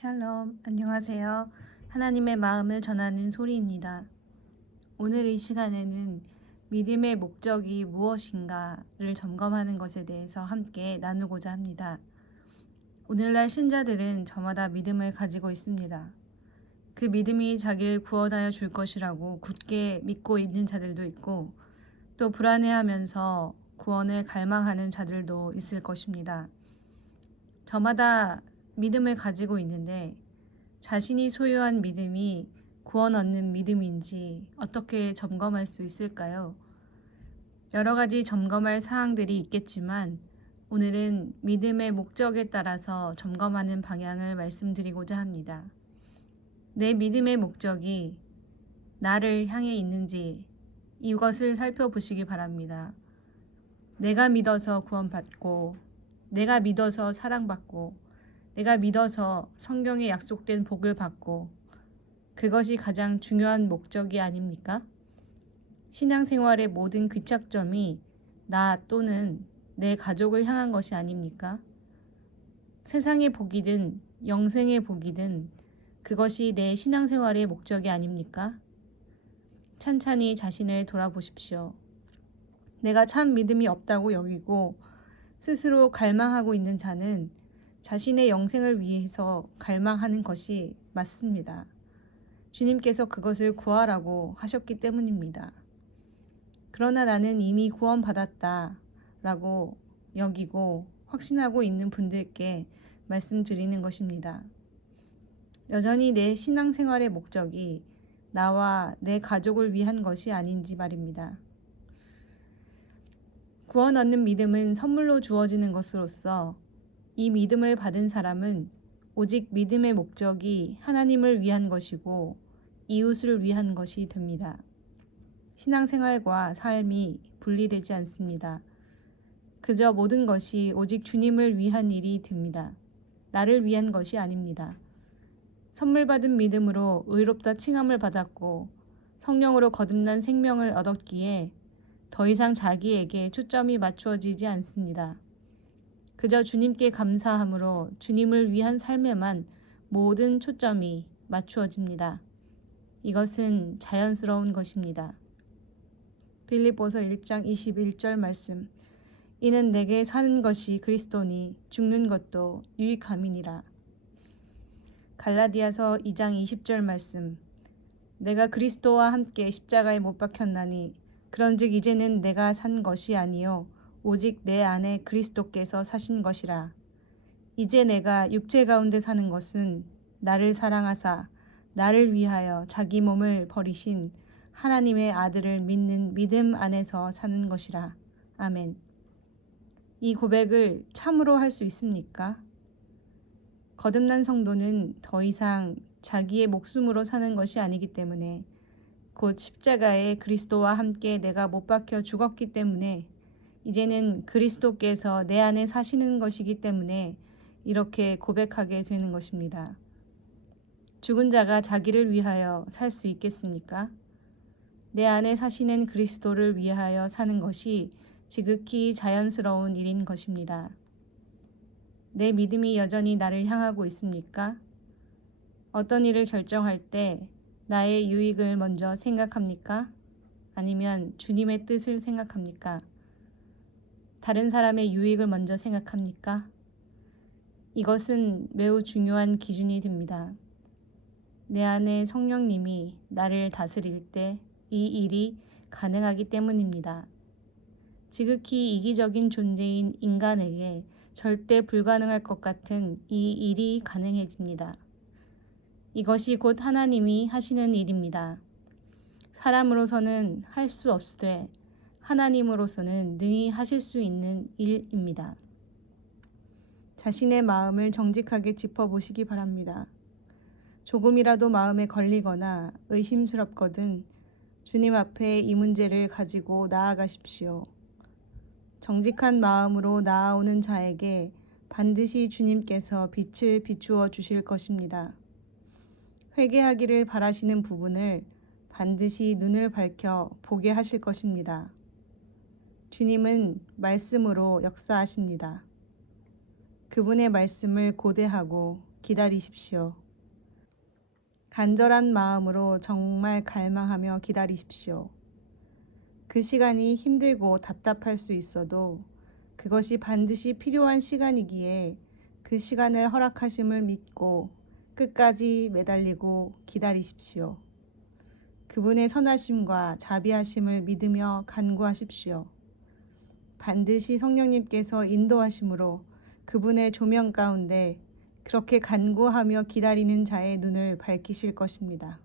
샬롬, 안녕하세요. 하나님의 마음을 전하는 소리입니다. 오늘 이 시간에는 믿음의 목적이 무엇인가를 점검하는 것에 대해서 함께 나누고자 합니다. 오늘날 신자들은 저마다 믿음을 가지고 있습니다. 그 믿음이 자기를 구원하여 줄 것이라고 굳게 믿고 있는 자들도 있고 또 불안해하면서 구원을 갈망하는 자들도 있을 것입니다. 저마다 믿음을 가지고 있는데 자신이 소유한 믿음이 구원 얻는 믿음인지 어떻게 점검할 수 있을까요? 여러 가지 점검할 사항들이 있겠지만 오늘은 믿음의 목적에 따라서 점검하는 방향을 말씀드리고자 합니다. 내 믿음의 목적이 나를 향해 있는지 이것을 살펴보시기 바랍니다. 내가 믿어서 구원받고 내가 믿어서 사랑받고 내가 믿어서 성경에 약속된 복을 받고 그것이 가장 중요한 목적이 아닙니까? 신앙생활의 모든 귀착점이 나 또는 내 가족을 향한 것이 아닙니까? 세상의 복이든 영생의 복이든 그것이 내 신앙생활의 목적이 아닙니까? 찬찬히 자신을 돌아보십시오. 내가 참 믿음이 없다고 여기고 스스로 갈망하고 있는 자는 자신의 영생을 위해서 갈망하는 것이 맞습니다. 주님께서 그것을 구하라고 하셨기 때문입니다. 그러나 나는 이미 구원받았다라고 여기고 확신하고 있는 분들께 말씀드리는 것입니다. 여전히 내 신앙생활의 목적이 나와 내 가족을 위한 것이 아닌지 말입니다. 구원 얻는 믿음은 선물로 주어지는 것으로서 이 믿음을 받은 사람은 오직 믿음의 목적이 하나님을 위한 것이고 이웃을 위한 것이 됩니다. 신앙생활과 삶이 분리되지 않습니다. 그저 모든 것이 오직 주님을 위한 일이 됩니다. 나를 위한 것이 아닙니다. 선물 받은 믿음으로 의롭다 칭함을 받았고 성령으로 거듭난 생명을 얻었기에 더 이상 자기에게 초점이 맞추어지지 않습니다. 그저 주님께 감사함으로 주님을 위한 삶에만 모든 초점이 맞추어집니다. 이것은 자연스러운 것입니다. 빌립보서 1장 21절 말씀. 이는 내게 사는 것이 그리스도니 죽는 것도 유익함이니라. 갈라디아서 2장 20절 말씀. 내가 그리스도와 함께 십자가에 못 박혔나니 그런즉 이제는 내가 산 것이 아니요 오직 내 안에 그리스도께서 사신 것이라. 이제 내가 육체 가운데 사는 것은 나를 사랑하사 나를 위하여 자기 몸을 버리신 하나님의 아들을 믿는 믿음 안에서 사는 것이라. 아멘. 이 고백을 참으로 할 수 있습니까? 거듭난 성도는 더 이상 자기의 목숨으로 사는 것이 아니기 때문에 곧 십자가에 그리스도와 함께 내가 못 박혀 죽었기 때문에 이제는 그리스도께서 내 안에 사시는 것이기 때문에 이렇게 고백하게 되는 것입니다. 죽은 자가 자기를 위하여 살 수 있겠습니까? 내 안에 사시는 그리스도를 위하여 사는 것이 지극히 자연스러운 일인 것입니다. 내 믿음이 여전히 나를 향하고 있습니까? 어떤 일을 결정할 때 나의 유익을 먼저 생각합니까? 아니면 주님의 뜻을 생각합니까? 다른 사람의 유익을 먼저 생각합니까? 이것은 매우 중요한 기준이 됩니다. 내 안에 성령님이 나를 다스릴 때 이 일이 가능하기 때문입니다. 지극히 이기적인 존재인 인간에게 절대 불가능할 것 같은 이 일이 가능해집니다. 이것이 곧 하나님이 하시는 일입니다. 사람으로서는 할 수 없으되 하나님으로서는 능히 하실 수 있는 일입니다. 자신의 마음을 정직하게 짚어보시기 바랍니다. 조금이라도 마음에 걸리거나 의심스럽거든 주님 앞에 이 문제를 가지고 나아가십시오. 정직한 마음으로 나아오는 자에게 반드시 주님께서 빛을 비추어 주실 것입니다. 회개하기를 바라시는 부분을 반드시 눈을 밝혀 보게 하실 것입니다. 주님은 말씀으로 역사하십니다. 그분의 말씀을 고대하고 기다리십시오. 간절한 마음으로 정말 갈망하며 기다리십시오. 그 시간이 힘들고 답답할 수 있어도 그것이 반드시 필요한 시간이기에 그 시간을 허락하심을 믿고 끝까지 매달리고 기다리십시오. 그분의 선하심과 자비하심을 믿으며 간구하십시오. 반드시 성령님께서 인도하심으로 그분의 조명 가운데 그렇게 간구하며 기다리는 자의 눈을 밝히실 것입니다.